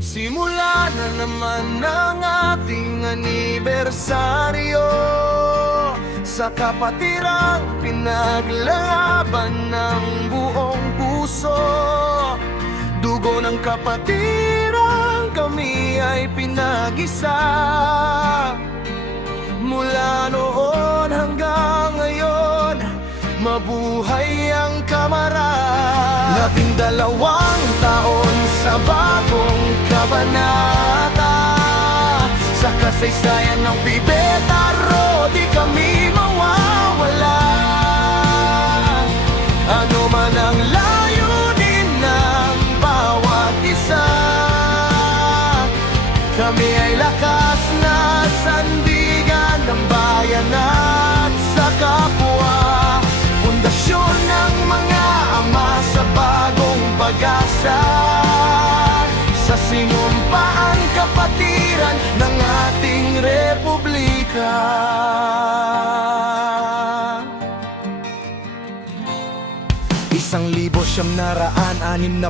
Simula na naman ang ating anibersaryo, sa kapatirang pinaglalaban ng buong puso. Dugo ng kapatirang kami ay pinag-isa. Mula noon hanggang ngayon, mabuhay ang Kamara. 12 taon sa bagong kabanata, sa kasaysayan ng Pibetaro, di kami mawawala. Ano man ang layunin ng bawat isa, kami ay lakas na sandigan ng bayan at sa kapwa. Pundasyon ng mga ama sa bagong pag-asa, sa sinumpaang kapatiran ng ating republika. At 2,662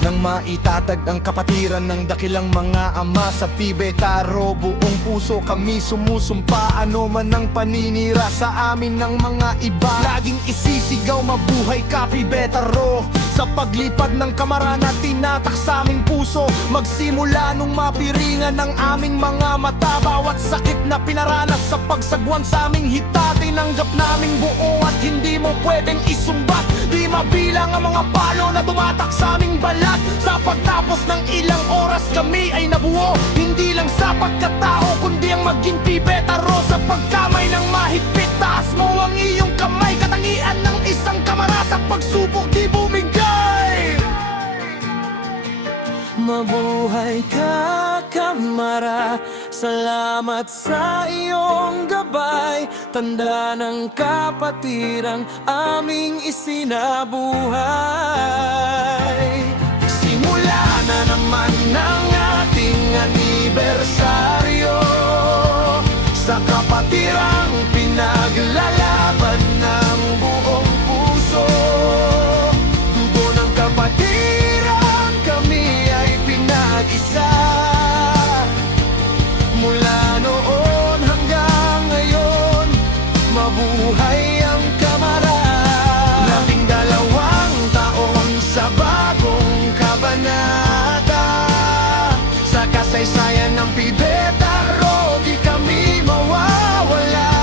nang maitatag ang kapatiran ng dakilang mga ama sa Pibetaro. Buong puso kami sumusumpa, ano man ang paninira sa amin ng mga iba. Laging isisigaw, mabuhay ka Pibetaro, sa paglipad ng Kamara na tinatak sa aming puso. Magsimula nung mapiringan ng aming mga mata, bawat sakit na pinaranas sa pagsagwan sa aming hita, tinanggap naming buo at hindi mo pwedeng isumbat. Di mabilang ang mga palo na tumatak sa aming balat. Sa pagtapos ng ilang oras kami ay nabuo, hindi lang sa pagkatao kundi ang maging Pibetaro. Sa pagkamay ng mahigpit, taas mo ang iyong kamay, katangian ng isang Kamara sa pagsubok di bumigay. Mabuhay ka Kamara, salamat sa iyong gabay, tanda ng kapatirang aming isinabuhay. Simula na naman ang ating anibersaryo, sa kapatirang pinaglalaban ng buong puso. Dugo ng kapatiran kami ay pinag-isa. Mula noon hanggang ngayon, mabuhay ang Kamara. 12 taon sa bagong kabanata, sa kasaysayan ng Pibetaro, di kami mawawala.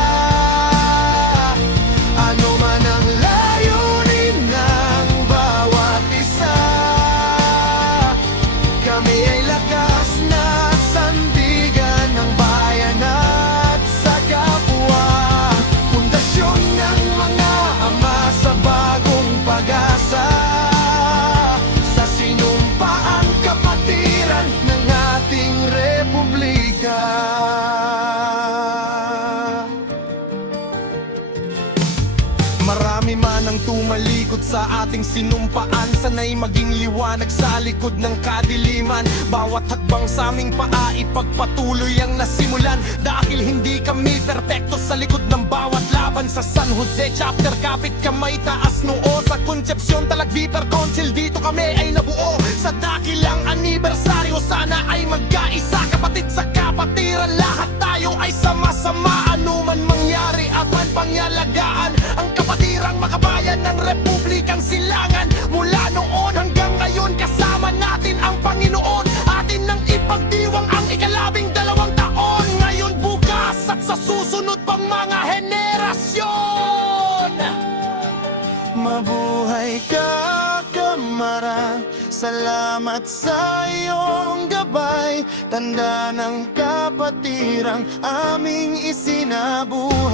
Ano man ang layunin ng bawat isa, kami ay lakas na sandigan ng bayan at sa kapwa. Pundasyon ng mga ama sa bagong pag-asa, sa sinumpaang kapatiran ng ating republika. Marami man ang tumalikod sa ating sinumpaan, sanay maging liwanag sa likod ng kadiliman. Bawat hakbang sa aming paa, ipagpatuloy ang nasimulan, dahil hindi kami perpekto sa likod ng bawat laban. Sa San Jose chapter, kapit kamay taas noo, sa Concepcion, Talagviper, Council, dito kami ay nabuo. Sa dakilang anibersaryo, sana ay magkaisa, kapatid sa kapatiran, lahat tayo ay sama-sama. Ano man mangyari at man pangyalagaan, ang kapatirang makabayan ng Republikang Silangan. Mula noon hanggang ngayon, kasama natin ang Panginoon. Atin nang ipagdiwang ang 12 taon, ngayon, bukas at sa susunod pang mga henerasyon. Mabuhay ka Kamara, salamat sa iyong gabay, tanda ng kapatirang aming isinabuhay.